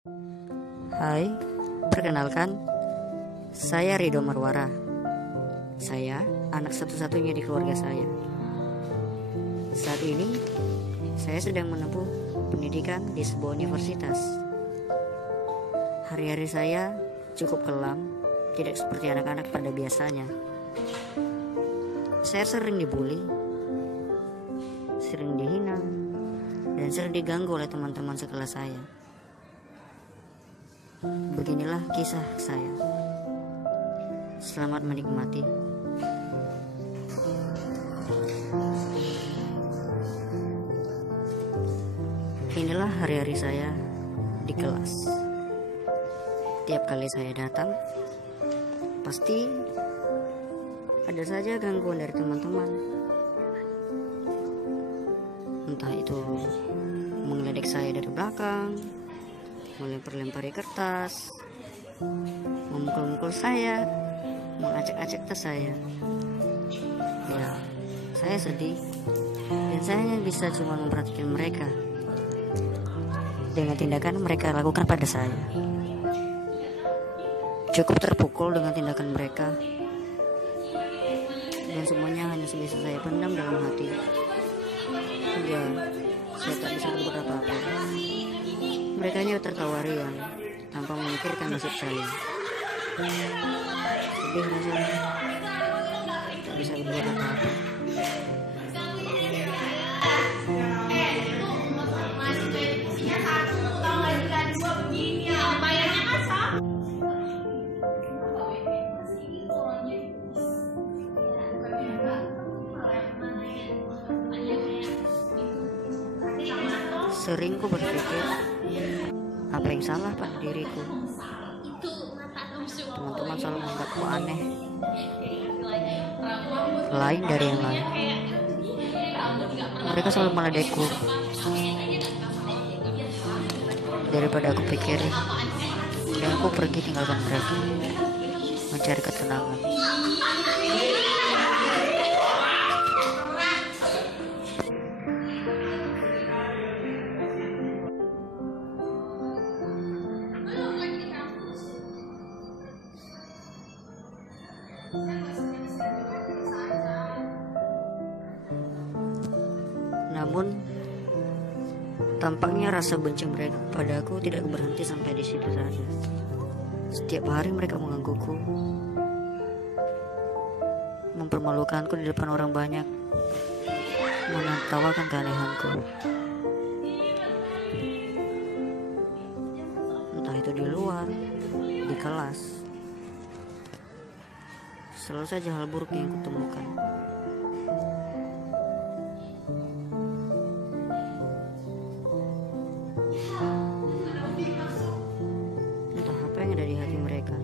Hai, perkenalkan, saya Ridho Marwara. Saya anak satu-satunya di keluarga saya. Saat ini, saya sedang menempuh pendidikan di sebuah universitas. Hari-hari saya cukup kelam, tidak seperti anak-anak pada biasanya. Saya sering dibully, sering dihina, dan sering diganggu oleh teman-teman sekelas saya. Beginilah kisah saya. Selamat menikmati. Inilah hari-hari saya di kelas. Tiap kali saya datang, pasti ada saja gangguan dari teman-teman. Entah itu mengledek saya dari belakang, melempar-lempari kertas, memukul-mukul saya, mengacak-acak tas saya. Ya, saya sedih, dan saya hanya bisa cuma memperhatikan mereka dengan tindakan mereka lakukan pada saya. Cukup terpukul dengan tindakan mereka, dan semuanya hanya bisa saya pendam dalam hati. Ya, saya tak bisa berbuat apa-apa. Mereka hanya tertawa riang tanpa memikirkan nasib saya. Sedih rasanya, tak bisa berbuat apa-apa. Sering ku berpikir, apa yang salah pada diriku? Teman-teman selalu menganggapku aneh, lain dari yang lain. Mereka selalu meledekku. Daripada aku pikirin, dan aku pergi tinggalkan mereka, mencari ketenangan. Namun, tampaknya rasa benci mereka padaku tidak berhenti sampai di situ saja. Setiap hari mereka menggangguku, mempermalukanku di depan orang banyak, menertawakan keanehanku. Entah itu di luar, di kelas, selalu saja hal buruk yang kutemukan. Entah apa yang ada di hati mereka.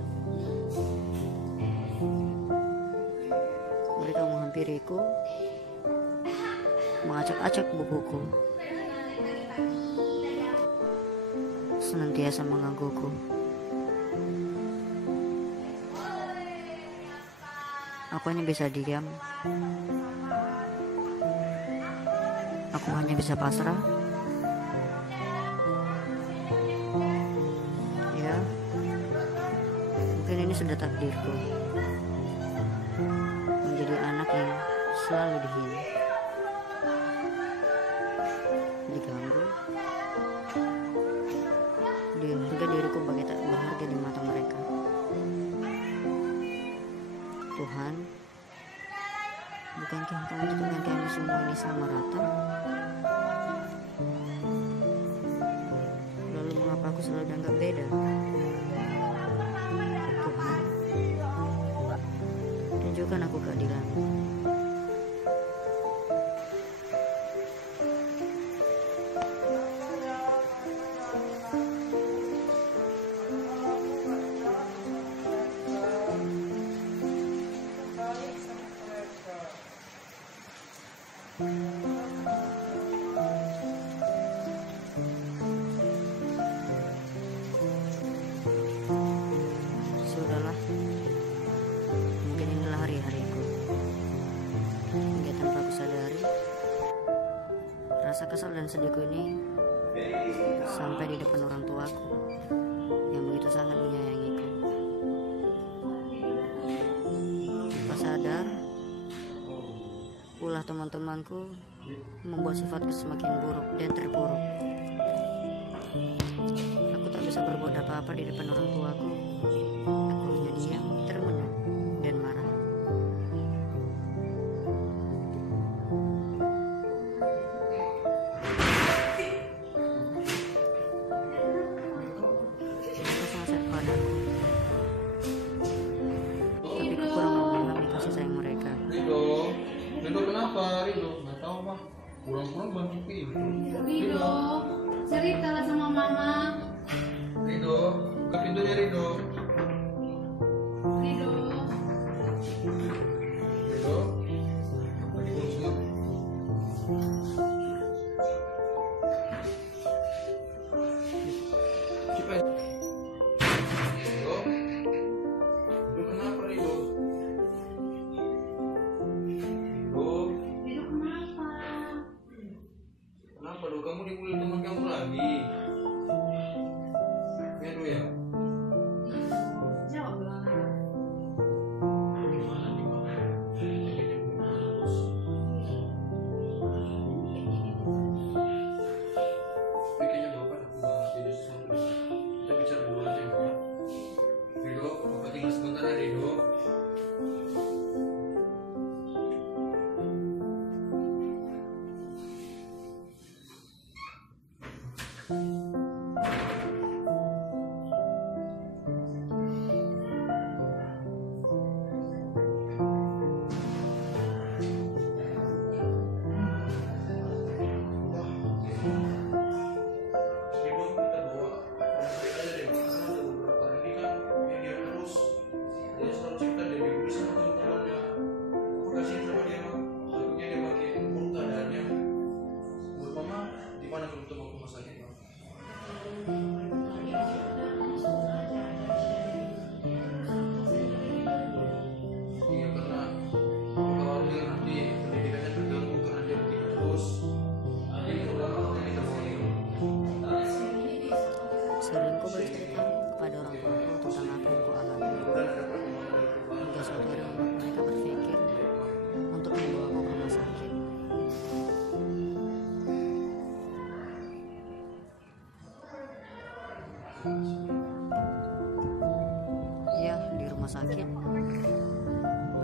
Mereka menghampiriku, mengacak-acak bukuku, senantiasa menggangguku. Aku hanya bisa diam. Aku hanya bisa pasrah. Ya, mungkin ini sudah takdirku, menjadi anak yang selalu dihina, diganggu, diharga diriku bagai tak berharga di mata mereka. Tuhan, bukankah Engkau menentukan kami semua ini sama rata? Lalu mengapa aku selalu dianggap beda? Tuhan, tunjukkan aku keadilan. Sudahlah, mungkin inilah hari-hariku. Hingga tanpa aku sadari, rasa kesal dan sedihku ini sampai di depan orang tuaku. pergaulanku membuat sifatku semakin buruk dan terpuruk. Aku tak bisa berbuat apa-apa di depan orang tuaku. Aku hanya diam, termenung, dan marah. Mereka sangat padaku, tapi aku kurang memahami kasih sayang mereka. Rido kenapa? Rido nggak tahu mah. Kurang-kurang bantu pintu. Rido, ceritalah sama mama. Rido, buka pintunya Rido. Rido, Rido, lagi unsur. Cepat. Rido, Rido kenapa Rido? Rido, Rido kenapa? kenapa do? Kamu dibully teman kamu lagi? Ya do ya. Jawab lah. Gimana nih bang? Kayaknya bapak aku bahas ini sesuatu. Kita bicara dulu aja ya Pak. Rido, bapak tinggal sebentar ya Rido. Rido kita bawa balik aja deh. Karena ada beberapa hari ini kan dia terus dia selalu cerita dia dibully sama teman-temannya. Aku kasihin sama dia mah. Takutnya dia makin buruk keadaannya. Buat mama, di mana kalau kita mau ke rumah sakit Bang? Iya karena aku khawatir nanti pendidikannya terganggu karena dia begini terus. Jadi kalau kita bawa dia. Sering ku bercerita kepada orang tuaku tentang apa yang ku alami. Hingga suatu hari mereka berpikir untuk membawaku ke rumah sakit. Ya, di rumah sakit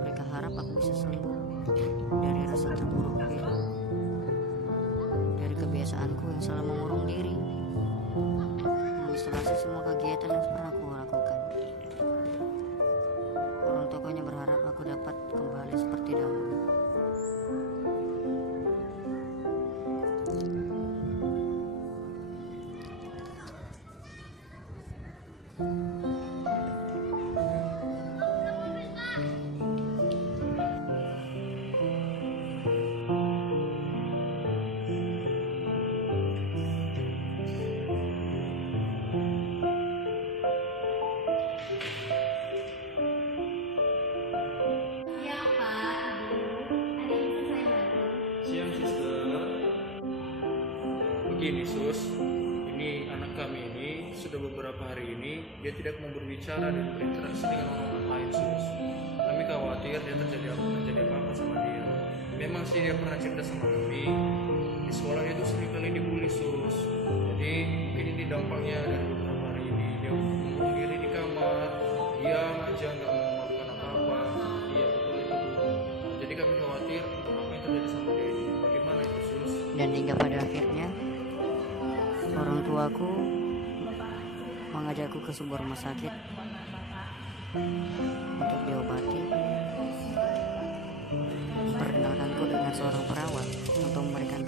mereka harap aku bisa sembuh dari rasa terpuruk itu, dari kebiasaanku yang selalu mengurung diri, mengisolasi semua kegiatan yang pernah aku lakukan. Orang tuanya berharap aku dapat kembali seperti dahulu. Iya Pak, Ibu. Ada yang bisa saya bantu? Siang suster. Begini sus, ini anak kami ini sudah beberapa hari ini dia tidak mau berbicara dan berinteraksi dengan orang lain sus. Kami khawatir dia terjadi apa sama dia. Memang sih dia pernah cerita sama kami di sekolah itu sering kali dibully sus. Jadi ini dampaknya dari beberapa hari ini dia mengurung diri di kamar, diam aja nggak mau melakukan apa-apa. Iya betul itu Bu. Jadi kami khawatir untuk apa yang terjadi sama dia ini. Bagaimana itu sus? Dan hingga pada akhirnya orang tuaku mengajakku ke sebuah rumah sakit untuk diobati, memperkenalkanku dengan seorang perawat untuk memberikan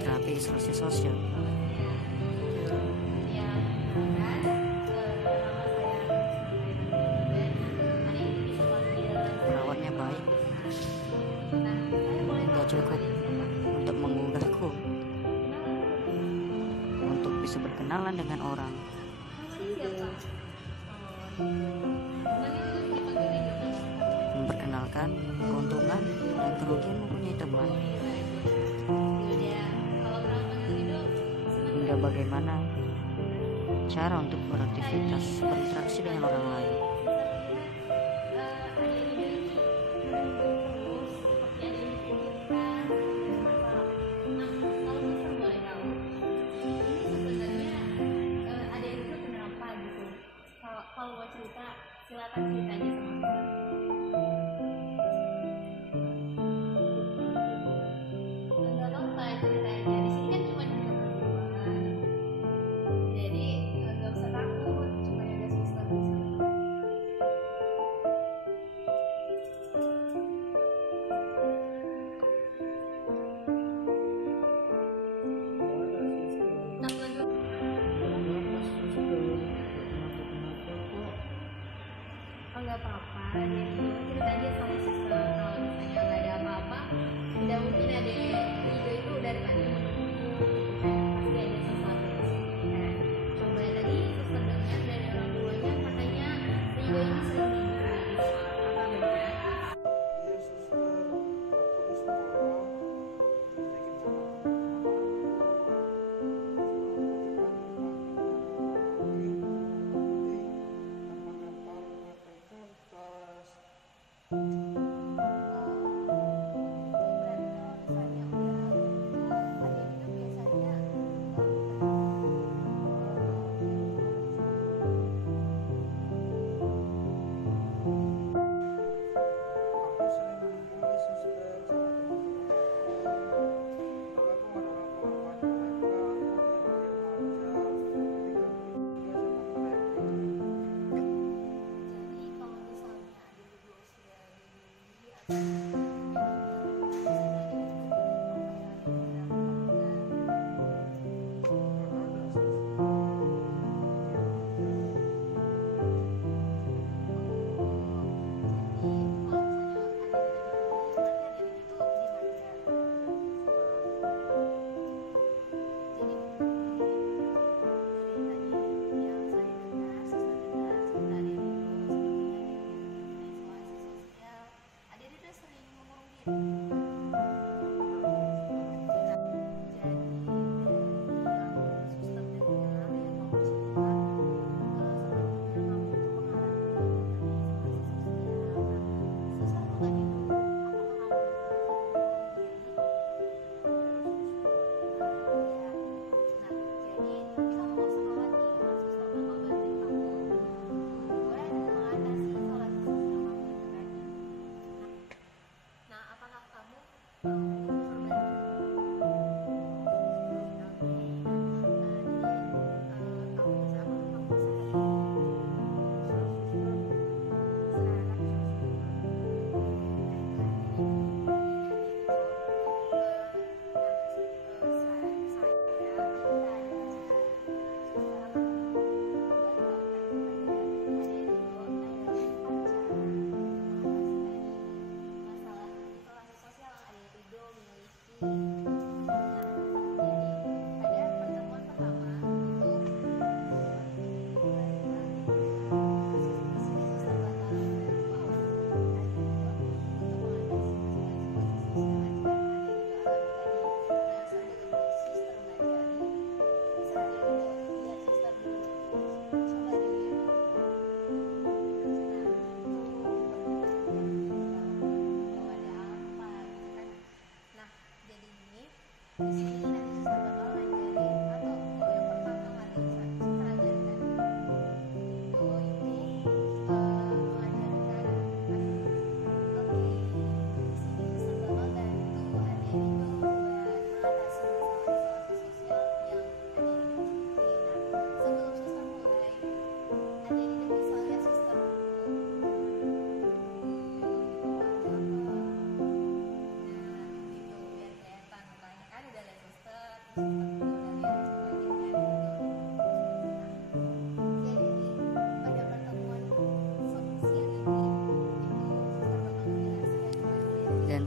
terapi isolasi sosial. Perawatnya baik, nggak cukup untuk mengudahku untuk bisa berkenalan dengan orang. Memperkenalkan keuntungan dan kerugian mempunyai teman, hingga bagaimana cara untuk beraktivitas berinteraksi dengan orang lain.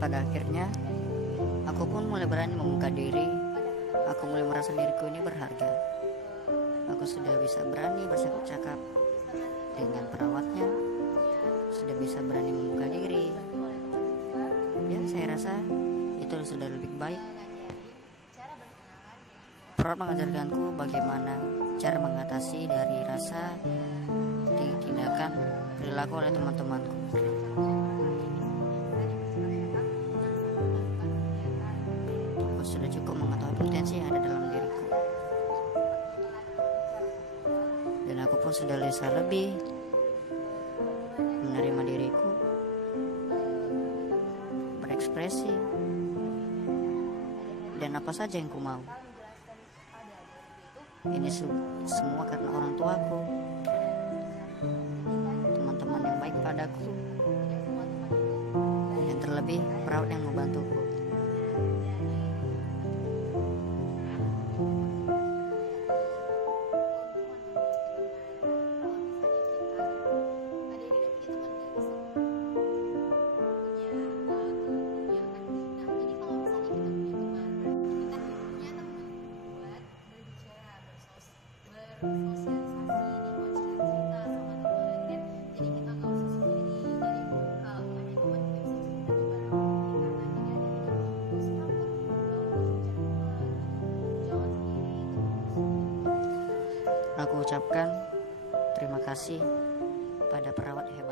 pada akhirnya aku pun mulai berani membuka diri. Aku mulai merasa diriku ini berharga. Aku sudah bisa berani bercakap-cakap dengan perawatnya, sudah bisa berani membuka diri. Ya, saya rasa itu sudah lebih baik. Perawat mengajarkanku bagaimana cara mengatasi dari rasa ditindakan perilaku oleh teman-temanku. Aku sudah cukup mengetahui potensi yang ada dalam diriku, dan aku pun sudah bisa lebih menerima diriku, berekspresi, dan apa saja yang ku mau. Ini semua karena orang tuaku, teman-teman yang baik padaku, dan terlebih perawat yang membantuku. Aku ucapkan terima kasih pada perawat hewan